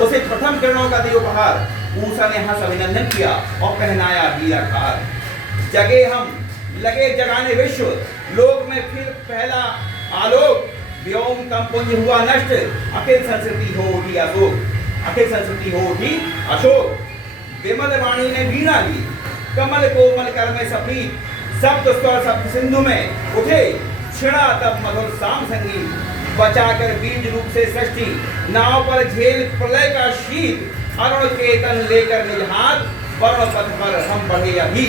उसे प्रथम किरणों का दियो उपहार, पूषा ने हंस अभिनंदन किया और पहनाया वीराकार। जगे हम, लगे जगाने विश्व, लोक में फिर पहला आलोक, व्योम कंपुंज हुआ नष्ट, अखिल संस्कृति हो उठी अशोक, अखिल संस्कृति हो उठी अशोक। विमल वाणी ने वीणा ली, कमल कोमल कर में सफीद, सप्त स्वर सप्त सिंधु में उठे, छिड़ा तब मधुर साम संगीत। बचाकर बीज रूप से सृष्टि, नाव पर झेल प्रलय का शीत, अरुण केतन लेकर निज हाथ, वर्ण पथ पर हम बढ़े अभी,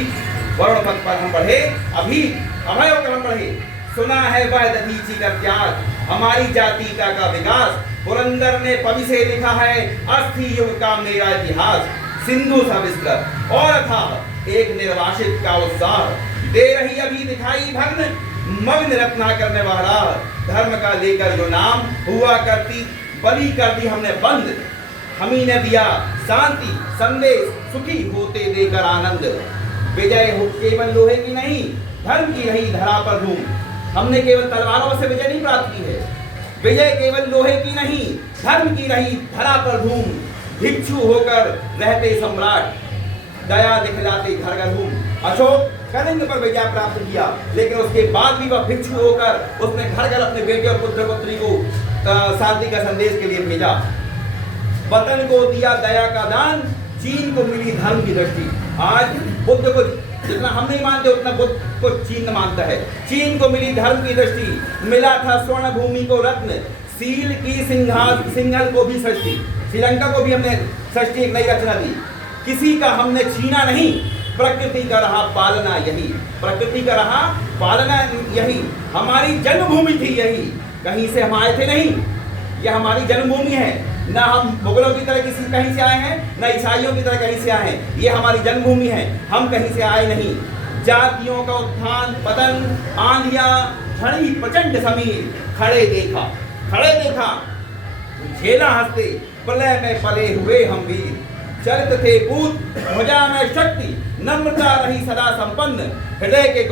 वर्ण पथ पर हम बढ़े अभी, अभय होकर हम बढ़े। सुना है वह दधीची का त्याग, हमारी जाति का विकास, पुरंदर ने पवि से लिखा है अस्थि युग का मेरा इतिहास। सिंधु सा विस्तृत और था एक निर्वासित का उत्साह, दे रही अभी दिखाई भग्न, मग्न रत्ना करने वाला, धर्म का लेकर जो नाम हुआ करती, बलि कर दी हमने बंद। हमी ने दिया शांति संदेश, सुखी होते देकर आनंद। विजय हो केवल लोहे की नहीं, धर्म की रही धरा पर धूम। हमने केवल तलवारों से विजय नहीं प्राप्त की है, विजय केवल लोहे की नहीं, धर्म की रही धरा पर धूम। भिक्षु होकर रहते सम्राट, दया दिखलाते घर घर घूम। अशोक कलिंग पर विजय प्राप्त किया, लेकिन उसके बाद भी वह भिक्षु होकर उसने घर घर अपने बेटे और पुत्र पुत्री को शांति का संदेश के लिए भेजा। वतन को दिया दया का दान, चीन को मिली धर्म की दृष्टि। आज बुद्ध को जितना हम नहीं मानते उतना बुद्ध को चीन मानता है। चीन को मिली धर्म की दृष्टि, मिला था स्वर्ण भूमि को रत्न, सील की सिंघल को भी सृष्टि, श्रीलंका को भी हमने सृष्टि एक नई रचना दी। किसी का हमने छीना नहीं, प्रकृति का रहा पालना यही, प्रकृति का रहा पालना यही। हमारी जन्मभूमि थी यही, कहीं से हम आए थे नहीं, यह हमारी जन्मभूमि है। ना हम मुगलों की तरह किसी कहीं से आए हैं, ना ईसाइयों की तरह कहीं से आए हैं, ये हमारी जन्मभूमि है, हम कहीं से आए नहीं। जातियों का उत्थान पतन, आंधियां झड़ी प्रचंड समीर, खड़े देखा झेला हंसते, प्रलय में पले हुए हम वीर। चरित थे पूत, ध्वजा में शक्ति, नम्रता रही सदा संपन्न। हृदय के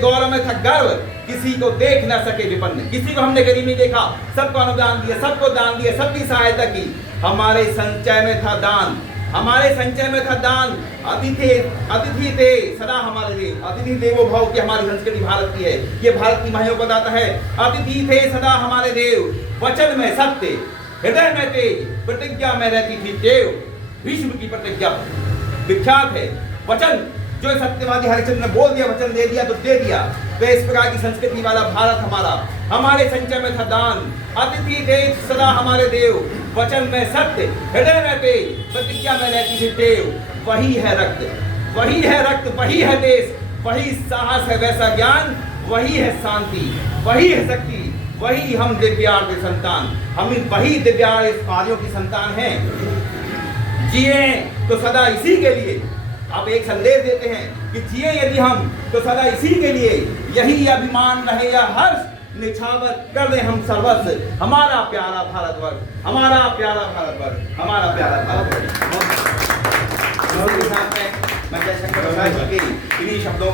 गौरव में था गर्व, किसी को देख न सके विपन्न। किसी को हमने गरीब नहीं देखा, सबको अनुदान दिया, सबको दान दिया, सबकी सहायता की। हमारे संचय में था दान, हमारे संचय में था दान। अतिथि थे सदा हमारे लिए, अतिथि देवो भव की हमारी संस्कृति भारत की है, ये भारत की महिमा को बताता है। अतिथि थे सदा हमारे देव, वचन में सत्य, हृदय में तेज, प्रतिज्ञा में रहती थी देव। विश्व की प्रतिज्ञा विख्यात है, वचन जो सत्यवादी हरिश्चंद्र ने बोल दिया, वचन दे दिया तो दे दिया। तो इस प्रकार की संस्कृति वाला भारत हमारा। हमारे संचय में था दान, अतिथि थे सदा हमारे देव, वचन में सत्य, हृदय में तेज, प्रतिज्ञा में रहती थी देव। वही है रक्त, वही है रक्त, वही है देश, वही साहस है वैसा ज्ञान, वही है शांति, वही है शक्ति, वही हम दिव्यार्य संतान। हम वही दिव्यार्य आर्यों की संतान हैं। जिए तो सदा इसी के लिए। अब एक संदेश देते हैं कि जिए यदि हम तो सदा इसी के लिए, यही अभिमान रहे या हर्ष, निछावर कर दे हम सर्वस्व। हमारा प्यारा भारतवर्ष, हमारा प्यारा भारतवर्ष, हमारा प्यारा भारतवर्ष। मैं जयशंकर प्रसाद जी के इन्हीं शब्दों